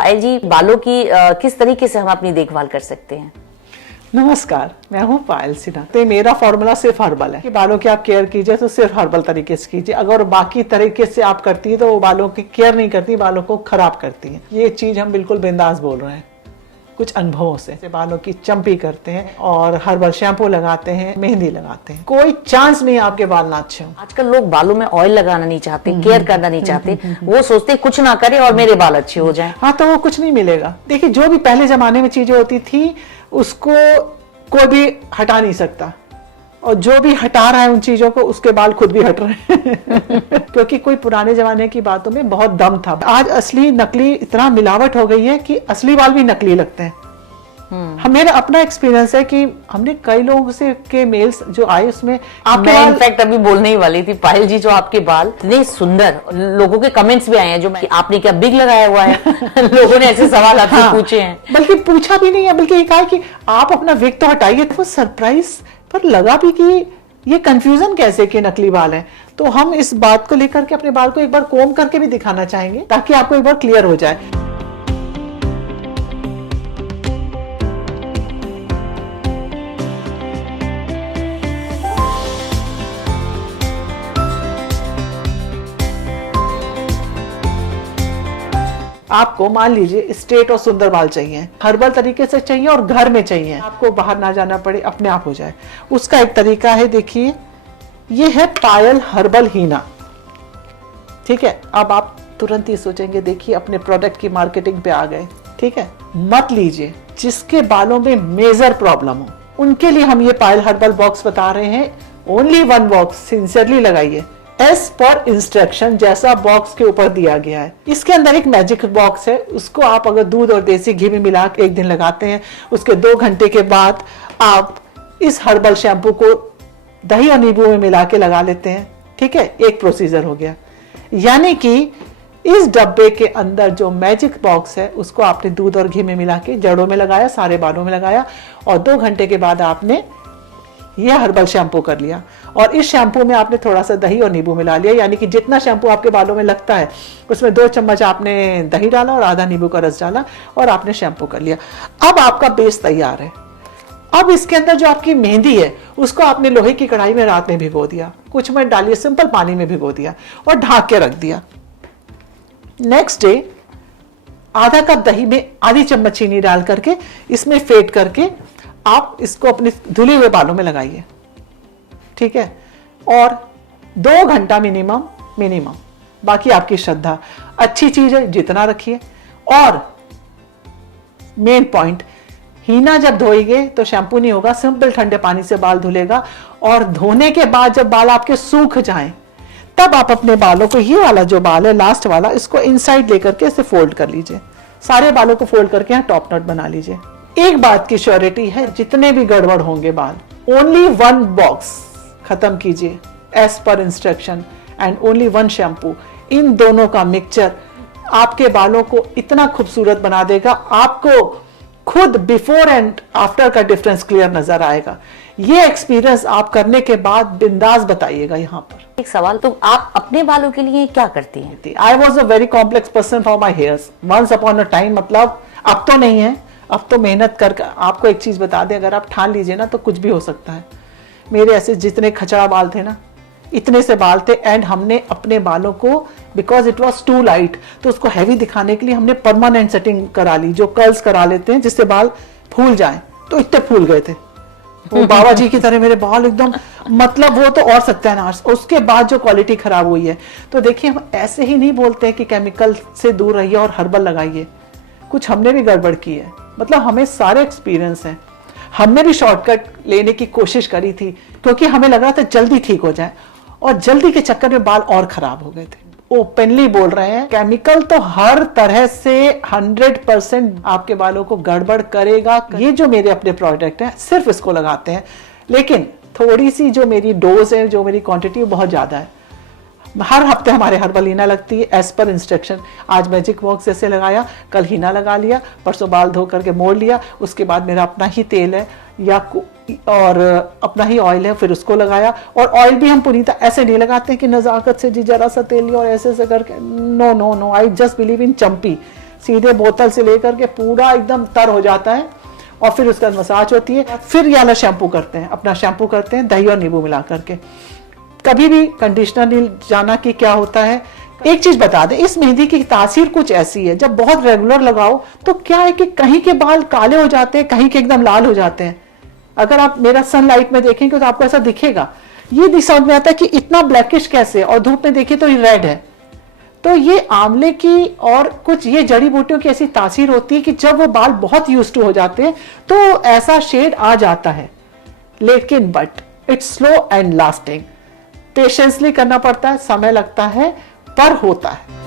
पायल जी, बालों की किस तरीके से हम अपनी देखभाल कर सकते हैं? नमस्कार, मैं हूँ पायल सिन्हा। तो मेरा फॉर्मूला सिर्फ हर्बल है कि बालों की आप केयर कीजिए तो सिर्फ हर्बल तरीके से कीजिए। अगर बाकी तरीके से आप करती है तो वो बालों की केयर नहीं करती, बालों को खराब करती है। ये चीज हम बिल्कुल बिंदास बोल रहे हैं कुछ अनुभवों से। बालों की चंपी करते हैं और हर्बल शैम्पू लगाते हैं, मेहंदी लगाते हैं, कोई चांस नहीं आपके बाल ना अच्छे हों। आजकल लोग बालों में ऑयल लगाना नहीं चाहते, केयर करना नहीं चाहते, वो सोचते कुछ ना करे और मेरे बाल अच्छे हो जाएं। हाँ, तो वो कुछ नहीं मिलेगा। देखिए, जो भी पहले जमाने में चीजें होती थी उसको कोई भी हटा नहीं सकता, और जो भी हटा रहा है उन चीजों को उसके बाल खुद भी हट रहे हैं क्योंकि कोई पुराने जमाने की बातों में बहुत दम था। आज असली नकली इतना मिलावट हो गई है कि असली बाल भी नकली लगते हैं। मेरा अपना एक्सपीरियंस है कि हमने कई लोगों से के मेल्स जो आए उसमें आपके मैं इनफैक्ट अभी बोलने ही वाली थी, पायल जी, जो आपके बाल इतने सुंदर, लोगों के कमेंट्स भी आए हैं जो आपने क्या बिग लगाया हुआ है लोगों ने ऐसे सवाल आपसे पूछे हैं। बल्कि पूछा भी नहीं है, बल्कि ये कहा कि आप अपना विग तो हटाइए। तो सरप्राइज पर लगा भी कि ये कंफ्यूजन कैसे कि नकली बाल हैं। तो हम इस बात को लेकर के अपने बाल को एक बार कोम करके भी दिखाना चाहेंगे ताकि आपको एक बार क्लियर हो जाए। आपको मान लीजिए स्ट्रेट और सुंदर बाल चाहिए, हर्बल तरीके से चाहिए और घर में चाहिए, आपको बाहर ना जाना पड़े, अपने आप हो जाए, उसका एक तरीका है। देखिए, ये है पायल हर्बल हीना। ठीक है, अब आप तुरंत ही सोचेंगे देखिए अपने प्रोडक्ट की मार्केटिंग पे आ गए। ठीक है, मत लीजिए। जिसके बालों में मेजर प्रॉब्लम हो उनके लिए हम ये पायल हर्बल बॉक्स बता रहे हैं। ओनली वन बॉक्स, सिंसियरली लगाइए एज पर इंस्ट्रक्शन जैसा बॉक्स के ऊपर दिया गया है। इसके अंदर एक मैजिक बॉक्स है, उसको आप अगर दूध और देसी घी में मिला के एक दिन लगाते हैं, उसके 2 घंटे के बाद आप इस हर्बल शैम्पू को दही और नींबू में मिला के लगा लेते हैं। ठीक है, एक प्रोसीजर हो गया। यानी कि इस डब्बे के अंदर जो मैजिक बॉक्स है उसको आपने दूध और घी में मिला के जड़ों में लगाया, सारे बालों में लगाया, और 2 घंटे के बाद आपने यह हर्बल शैम्पू कर लिया। और इस शैम्पू में आपने थोड़ा सा दही और नींबू मिला लिया, यानी कि जितना शैम्पू आपके बालों में लगता है उसमें 2 चम्मच आपने दही डाला और आधा नींबू का रस डाला और आपने शैम्पू कर लिया। अब आपका बेस तैयार है। अब इसके अंदर जो आपकी मेहंदी है उसको आपने लोहे की कढ़ाई में रात में भिगो दिया, कुछ मिनट डालिए, सिंपल पानी में भिगो दिया और ढाक के रख दिया। नेक्स्ट डे आधा कप दही में आधी चम्मच चीनी डाल करके इसमें फेंट करके आप इसको अपने धुले हुए बालों में लगाइए। ठीक है, और 2 घंटा मिनिमम, बाकी आपकी श्रद्धा। अच्छी चीज है, जितना रखिए। और मेन पॉइंट, हीना जब धोएंगे तो शैम्पू नहीं होगा, सिंपल ठंडे पानी से बाल धुलेगा। और धोने के बाद जब बाल आपके सूख जाएं तब आप अपने बालों को, ये वाला जो बाल है लास्ट वाला, इसको इनसाइड लेकर के इसे फोल्ड कर लीजिए। सारे बालों को फोल्ड करके यहाँ टॉप नॉट बना लीजिए। एक बात की श्योरिटी है, जितने भी गड़बड़ होंगे बाल, ओनली 1 बॉक्स खत्म कीजिए as per instruction, and only 1 shampoo. इन दोनों का मिक्सचर आपके बालों को इतना खूबसूरत बना देगा, आपको खुद बिफोर एंड आफ्टर का डिफरेंस क्लियर नजर आएगा। ये एक्सपीरियंस आप करने के बाद बिंदास बताइएगा। यहाँ पर एक सवाल, तो आप अपने बालों के लिए क्या करती हैं? I was a very complex person for my hairs once upon a time. मतलब अब तो नहीं है, अब तो मेहनत कर। आपको एक चीज बता दें, अगर आप ठान लीजिए ना तो कुछ भी हो सकता है। मेरे ऐसे जितने खचड़ा बाल थे ना, इतने से बाल थे, एंड हमने अपने बालों को, because it was too light, तो उसको हैवी दिखाने के लिए हमने परमानेंट सेटिंग करा ली, जो कर्ल्स करा लेते हैं जिससे बाल फूल जाए। तो इतने फूल गए थे वो बाबा जी की तरह मेरे बाल एकदम, मतलब वो तो और सत्यानाश। उसके बाद जो क्वालिटी खराब हुई है, तो देखिए हम ऐसे ही नहीं बोलते हैं कि केमिकल से दूर रहिए और हर्बल लगाइए। कुछ हमने भी गड़बड़ की है, मतलब हमें सारे एक्सपीरियंस हैं। हमने भी शॉर्टकट लेने की कोशिश करी थी क्योंकि हमें लग रहा था जल्दी ठीक हो जाए, और जल्दी के चक्कर में बाल और खराब हो गए थे। ओपनली बोल रहे हैं, केमिकल तो हर तरह से 100% आपके बालों को गड़बड़ करेगा। ये जो मेरे अपने प्रोडक्ट हैं सिर्फ इसको लगाते हैं, लेकिन थोड़ी सी जो मेरी डोज है, जो मेरी क्वांटिटी, बहुत ज्यादा है। हर हफ्ते हमारे हर्बल हीना लगती है एज पर इंस्ट्रक्शन। आज मैजिक बॉक्स जैसे लगाया, कल हीना लगा लिया, परसों बाल धो करके मोड़ लिया, उसके बाद मेरा अपना ही तेल है या और अपना ही ऑयल है, फिर उसको लगाया। और ऑयल भी हम पुनीता ऐसे नहीं लगाते कि नजाकत से जी जरा सा तेल लिया और ऐसे करके, no no no, I just believe in champi. सीधे बोतल से लेकर के पूरा एकदम तर हो जाता है और फिर उसके बाद मसाज होती है। फिर ये वाला शैम्पू करते हैं, अपना शैम्पू करते हैं दही और नींबू मिला करके। कभी भी कंडीशनर नहीं जाना कि क्या होता है। एक चीज बता दें, इस मेहंदी की तासीर कुछ ऐसी है, जब बहुत रेगुलर लगाओ तो क्या है कि कहीं के बाल काले हो जाते हैं, कहीं के एकदम लाल हो जाते हैं। अगर आप मेरा सनलाइट में देखेंगे तो आपको ऐसा दिखेगा, ये भी समझ में आता है कि इतना ब्लैकिश कैसे, और धूप में देखिए तो ये रेड है। तो ये आंवले की और कुछ ये जड़ी बूटियों की ऐसी तासीर होती है कि जब वो बाल बहुत यूज्ड टू हो जाते हैं तो ऐसा शेड आ जाता है। लेकिन but it's slow and lasting, patiently करना पड़ता है, समय लगता है, पर होता है।